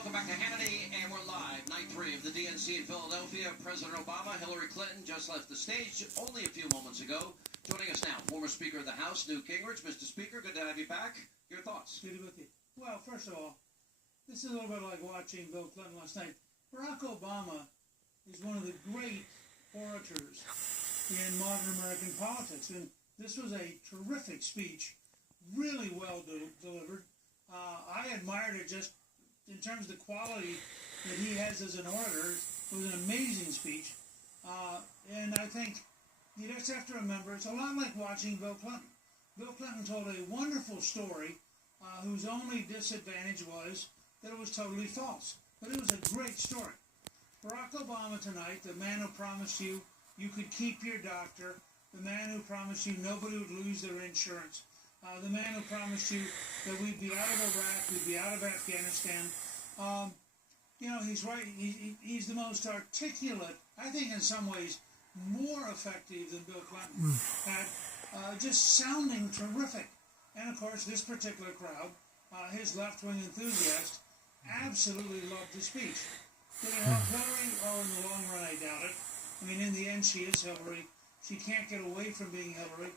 Welcome back to Hannity, and we're live. Night 3 of the DNC in Philadelphia. President Obama, Hillary Clinton just left the stage only a few moments ago. Joining us now, former Speaker of the House, Newt Gingrich. Mr. Speaker, good to have you back. Your thoughts? Good to be with you. Well, first of all, this is a little bit like watching Bill Clinton last night. Barack Obama is one of the great orators in modern American politics, and this was a terrific speech, really well delivered. I admired it just in terms of the quality that he has as an orator. It was an amazing speech, and I think you just have to remember it's a lot like watching Bill Clinton. Bill Clinton told a wonderful story whose only disadvantage was that it was totally false, but it was a great story. Barack Obama tonight, the man who promised you could keep your doctor, the man who promised you nobody would lose their insurance, the man who promised you that we'd be out of Iraq, we'd be out of Afghanistan. He's right. He's the most articulate, I think in some ways, more effective than Bill Clinton at just sounding terrific. And of course, this particular crowd, his left-wing enthusiasts, absolutely loved the speech. Did it help Hillary? Oh, in the long run, I doubt it. I mean, in the end, she is Hillary. She can't get away from being Hillary.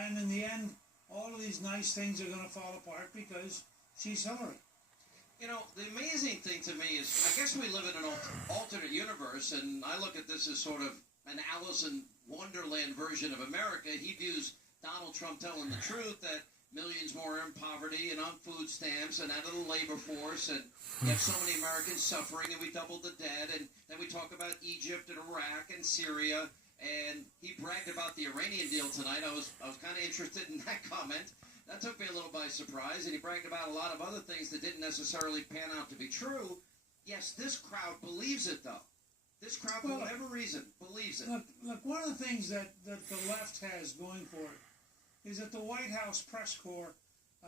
And in the end, all of these nice things are going to fall apart because she's Hillary. You know, the amazing thing to me is, I guess we live in an alternate universe, and I look at this as sort of an Alice in Wonderland version of America. He views Donald Trump telling the truth, that millions more are in poverty and on food stamps and out of the labor force, and we have so many Americans suffering, and we doubled the debt, and then we talk about Egypt and Iraq and Syria, and he bragged about the Iranian deal tonight. I was kind of interested in that comment. That took me a little by surprise, and he bragged about a lot of other things that didn't necessarily pan out to be true. Yes, this crowd believes it, though. This crowd, for whatever reason, believes it. Look, one of the things that the left has going for it is that the White House press corps,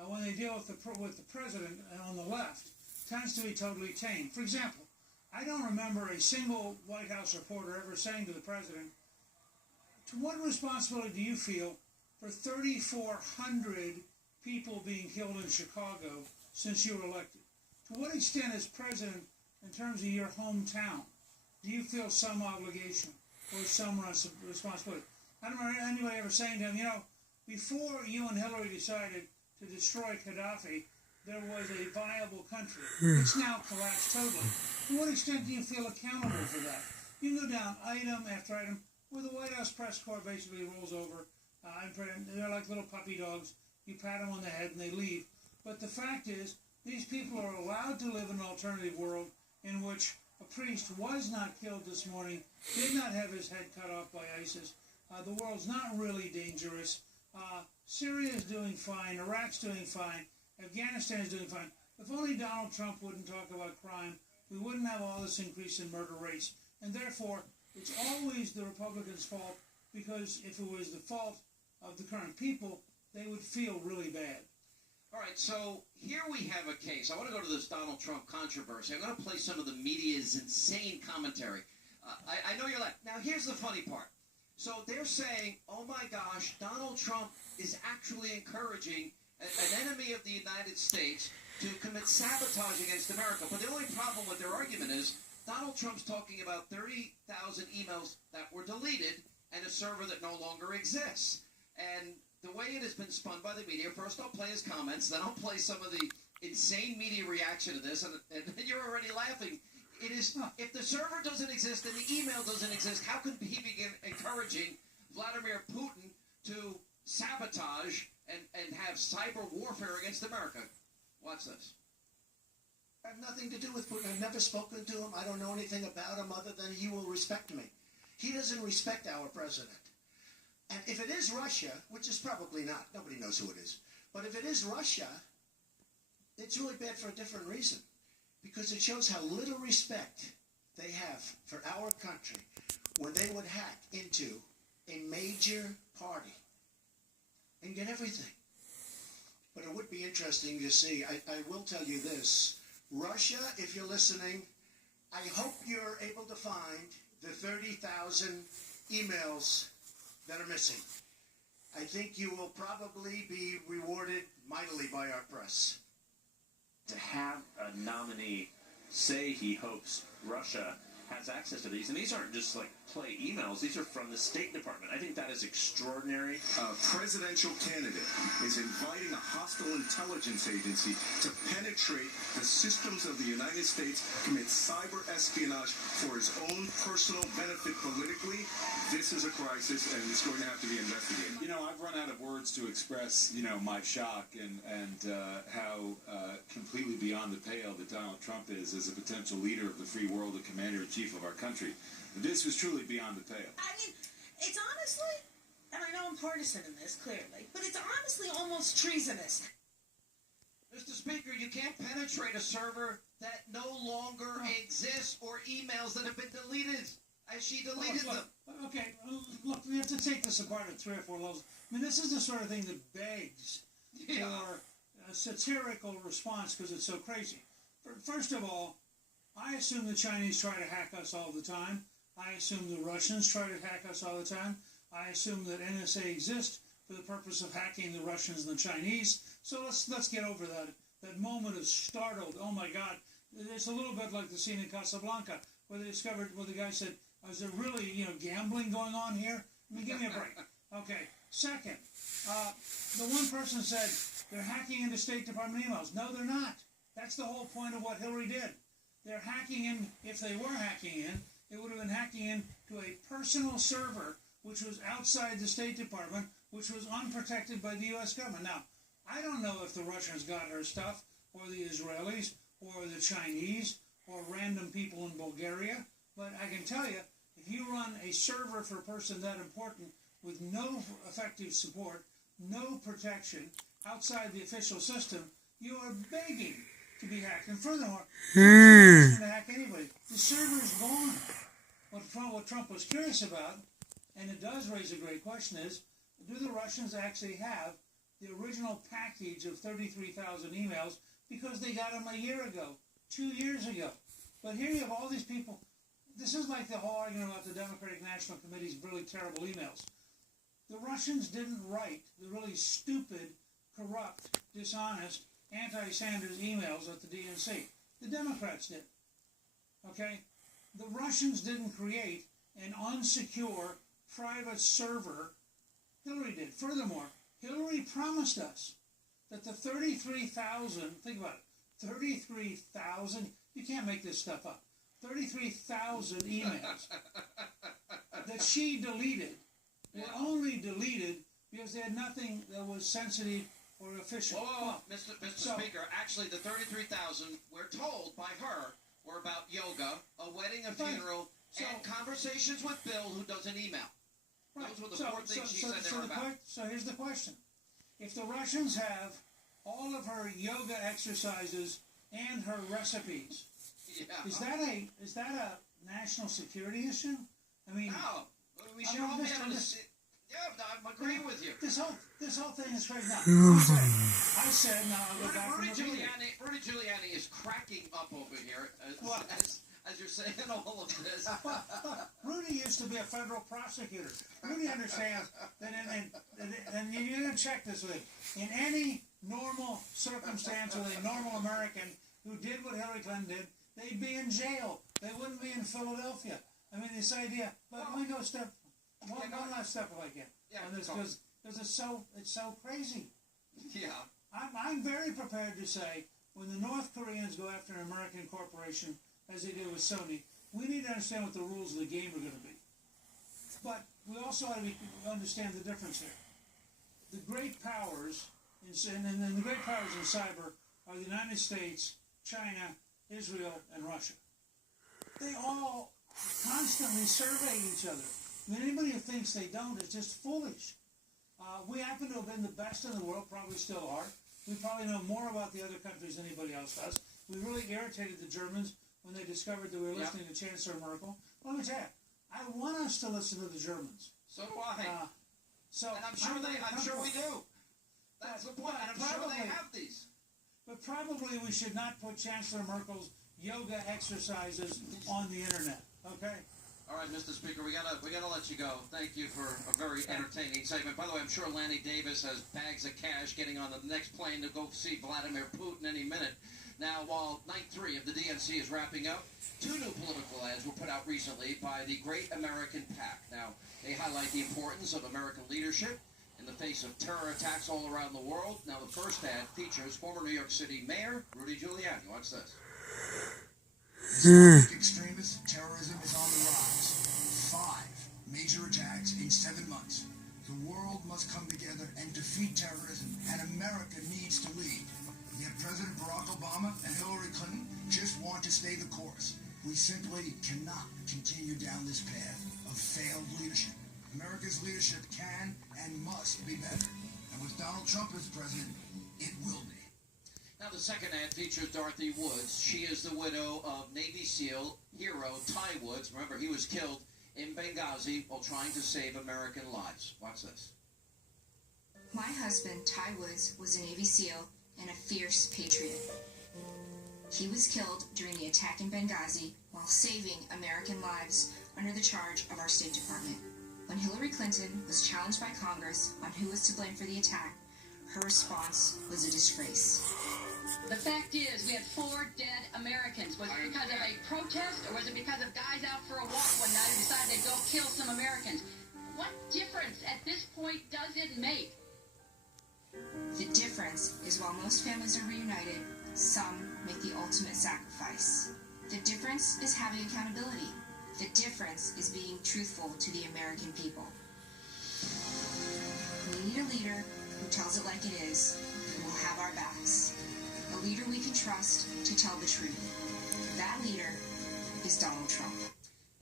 when they deal with the president on the left, tends to be totally tame. For example, I don't remember a single White House reporter ever saying to the president, "To what responsibility do you feel for 3,400 people being killed in Chicago since you were elected? To what extent, as president, in terms of your hometown, do you feel some obligation or some responsibility?" I don't remember anybody ever saying to him, before you and Hillary decided to destroy Gaddafi, there was a viable country. It's now collapsed totally. To what extent do you feel accountable for that? You can go down item after item where the White House press corps basically rolls over. They're like little puppy dogs. You pat them on the head and they leave. But the fact is, these people are allowed to live in an alternative world in which a priest was not killed this morning, did not have his head cut off by ISIS. The world's not really dangerous. Syria is doing fine. Iraq's doing fine. Afghanistan is doing fine. If only Donald Trump wouldn't talk about crime, we wouldn't have all this increase in murder rates. And therefore, it's always the Republicans' fault, because if it was the fault of the current people, they would feel really bad. All right, so here we have a case. I want to go to this Donald Trump controversy. I'm going to play some of the media's insane commentary. I know you're like, now here's the funny part. So they're saying, oh my gosh, Donald Trump is actually encouraging an enemy of the United States to commit sabotage against America. But the only problem with their argument is Donald Trump's talking about 30,000 emails that were deleted and a server that no longer exists. And the way it has been spun by the media, first I'll play his comments, then I'll play some of the insane media reaction to this, and you're already laughing. It is, if the server doesn't exist and the email doesn't exist, how could he begin encouraging Vladimir Putin to sabotage and have cyber warfare against America? Watch this. I have nothing to do with Putin. I've never spoken to him. I don't know anything about him other than he will respect me. He doesn't respect our president. And if it is Russia, which is probably not, nobody knows who it is, but if it is Russia, it's really bad for a different reason, because it shows how little respect they have for our country when they would hack into a major party and get everything. But it would be interesting to see. I will tell you this. Russia, if you're listening, I hope you're able to find the 30,000 emails that are missing. I think you will probably be rewarded mightily by our press. To have a nominee say he hopes Russia has access to these, and these aren't just like play emails, these are from the State Department. I think that is extraordinary. A presidential candidate is inviting a hostile intelligence agency to penetrate the systems of the United States, commit cyber espionage for his own personal benefit politically. This is a crisis, and it's going to have to be investigated. You know, I've run out of words to express, you know, my shock and how completely beyond the pale that Donald Trump is as a potential leader of the free world, the commander-in-chief of our country. This was truly beyond the pale. I mean, it's honestly, and I know I'm partisan in this, clearly, but it's honestly almost treasonous. Mr. Speaker, you can't penetrate a server that no longer exists or emails that have been deleted, as she deleted them. Okay, look, we have to take this apart at 3 or 4 levels. I mean, this is the sort of thing that begs for a satirical response because it's so crazy. First of all, I assume the Chinese try to hack us all the time. I assume the Russians try to hack us all the time. I assume that NSA exists for the purpose of hacking the Russians and the Chinese. So let's get over that moment of startled, oh my God. It's a little bit like the scene in Casablanca where they discovered, where the guy said, is there really, you know, gambling going on here? I mean, give me a break. Okay. Second, the one person said they're hacking into State Department emails. No, they're not. That's the whole point of what Hillary did. They're hacking in, if they were hacking in, it would have been hacking in to a personal server which was outside the State Department, which was unprotected by the U.S. government. Now, I don't know if the Russians got her stuff, or the Israelis, or the Chinese, or random people in Bulgaria, but I can tell you, if you run a server for a person that important with no effective support, no protection, outside the official system, you are begging to be hacked. And furthermore, it's not to hack anybody. The server is gone. What Trump was curious about, and it does raise a great question, is do the Russians actually have the original package of 33,000 emails because they got them a year ago, 2 years ago? But here you have all these people. This is like the whole argument about the Democratic National Committee's really terrible emails. The Russians didn't write the really stupid, corrupt, dishonest, anti-Sanders emails at the DNC. The Democrats did. Okay? The Russians didn't create an unsecure private server. Hillary did. Furthermore, Hillary promised us that the 33,000, think about it, 33,000, you can't make this stuff up, 33,000 emails that she deleted were only deleted because they had nothing that was sensitive or official. Whoa, Mr. Speaker, actually the 33,000, we're told by her, were about yoga, a wedding, a funeral, and conversations with Bill, who does an email. Right. Those were the four things she said they were about. So here's the question. If the Russians have all of her yoga exercises and her recipes, is that a national security issue? I mean, no. We should all be able to see. Yeah, no, I'm agreeing with you. This whole thing is crazy. Now, I said, now I'll go back Rudy Giuliani is cracking up over here as you're saying all of this. Rudy used to be a federal prosecutor. Rudy understands that and you didn't check this with him. In any normal circumstance with a normal American who did what Hillary Clinton did, they'd be in jail. They wouldn't be in Philadelphia. I mean, this idea. But let me go one last step if I can. Yeah, on this, because it's so crazy. Yeah. I'm very prepared to say when the North Koreans go after an American corporation, as they did with Sony, we need to understand what the rules of the game are going to be. But we also ought to understand the difference here. The great powers, and the great powers in cyber are the United States, China, Israel, and Russia. They all constantly survey each other. I mean, anybody who thinks they don't is just foolish. We happen to have been the best in the world, probably still are. We probably know more about the other countries than anybody else does. We really irritated the Germans when they discovered that we were listening to Chancellor Merkel. Let me tell you, I want us to listen to the Germans. So do I. And I'm sure we do. That's the point. And I'm sure they have these. But probably we should not put Chancellor Merkel's yoga exercises on the internet. Okay? All right, Mr. Speaker, we gotta let you go. Thank you for a very entertaining segment. By the way, I'm sure Lanny Davis has bags of cash getting on the next plane to go see Vladimir Putin any minute. Now, while night 3 of the DNC is wrapping up, 2 new political ads were put out recently by the Great American PAC. Now, they highlight the importance of American leadership in the face of terror attacks all around the world. Now, the first ad features former New York City Mayor Rudy Giuliani. Watch this. Islamic extremist terrorism is on the rise. 5 major attacks in 7 months. The world must come together and defeat terrorism, and America needs to lead. Yet President Barack Obama and Hillary Clinton just want to stay the course. We simply cannot continue down this path of failed leadership. America's leadership can and must be better. And with Donald Trump as president, it will be. Now, the second ad features Dorothy Woods. She is the widow of Navy SEAL hero Ty Woods. Remember, he was killed in Benghazi while trying to save American lives. Watch this. My husband, Ty Woods, was a Navy SEAL and a fierce patriot. He was killed during the attack in Benghazi while saving American lives under the charge of our State Department. When Hillary Clinton was challenged by Congress on who was to blame for the attack, her response was a disgrace. The fact is, we had 4 dead Americans. Was it because of a protest, or was it because of guys out for a walk one night who decided they'd go kill some Americans? What difference at this point does it make? The difference is while most families are reunited, some make the ultimate sacrifice. The difference is having accountability. The difference is being truthful to the American people. We need a leader who tells it like it is, who will have our backs. A leader we can trust to tell the truth. That leader is Donald Trump.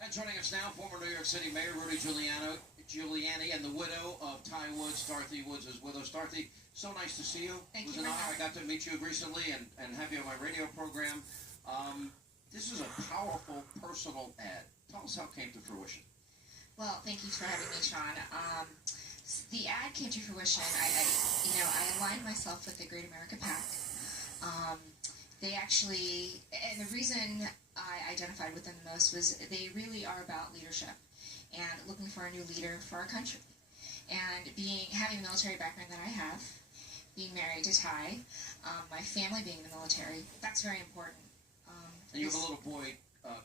And joining us now, former New York City Mayor Rudy Giuliani, and the widow of Ty Woods, Dorothy Woods, is with us. Dorothy, so nice to see you. Thank you. It was you an very honor. much. I got to meet you recently and have you on my radio program. This is a powerful personal ad. Tell us how it came to fruition. Well, thank you for having me, Sean. The ad came to fruition. I aligned myself with the Great America PAC. They actually, and the reason I identified with them the most was they really are about leadership and looking for a new leader for our country. And having the military background that I have, being married to Ty, my family being in the military, that's very important. And you have a little boy,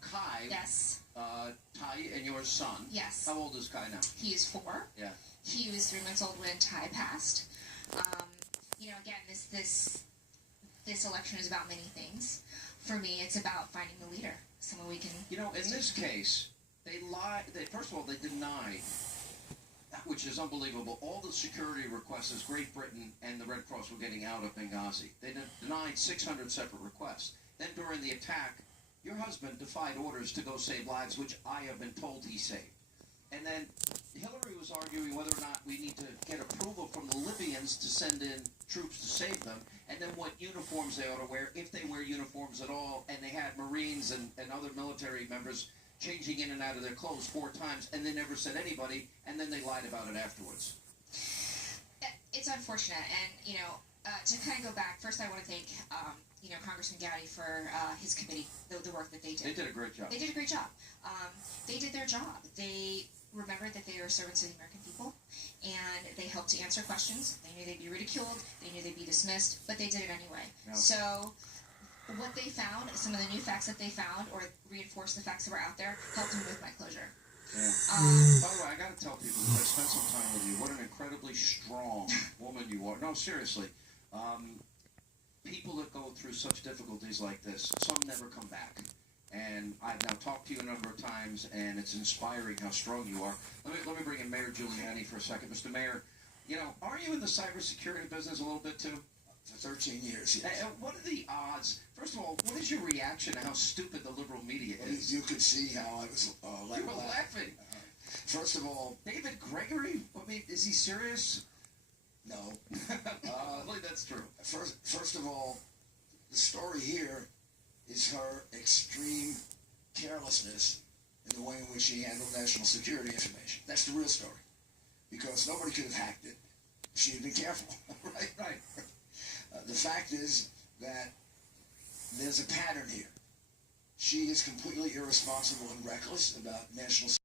Kai. Yes. Ty and your son. Yes. How old is Kai now? He is 4. Yeah. He was 3 months old when Ty passed. Again, this election is about many things. For me, it's about finding the leader, someone we can. In this case, they lied. First of all, they denied, which is unbelievable, all the security requests as Great Britain and the Red Cross were getting out of Benghazi. They denied 600 separate requests. Then during the attack, your husband defied orders to go save lives, which I have been told he saved. And then Hillary was arguing whether or not we need to get approval from the Libyans to send in troops to save them, and then what uniforms they ought to wear, if they wear uniforms at all. And they had Marines and other military members changing in and out of their clothes 4 times, and they never said anybody, and then they lied about it afterwards. It's unfortunate, and, to kind of go back, first I want to thank, Congressman Gowdy for his committee, the work that they did. They did a great job. They did a great job. They did their job. They remembered that they were servants of the American people, and they helped to answer questions. They knew they'd be ridiculed. They knew they'd be dismissed, but they did it anyway. Yeah. So what they found, some of the new facts that they found, or reinforced the facts that were out there, helped them with my closure. Yeah. By the way, I got to tell people, I spent some time with you, what an incredibly strong woman you are. No, seriously. People that go through such difficulties like this, some never come back. And I've now talked to you a number of times, and it's inspiring how strong you are. Let me bring in Mayor Giuliani for a second. Mr. Mayor, are you in the cybersecurity business a little bit too? For 13 years, yes. And what are the odds? First of all, what is your reaction to how stupid the liberal media is? You could see how I was You were laughing. First of all... David Gregory? I mean, is he serious? No. I believe that's true. First of all, the story here is her extreme carelessness in the way in which she handled national security information. That's the real story. Because nobody could have hacked it if she had been careful, right? Right. The fact is that there's a pattern here. She is completely irresponsible and reckless about national security.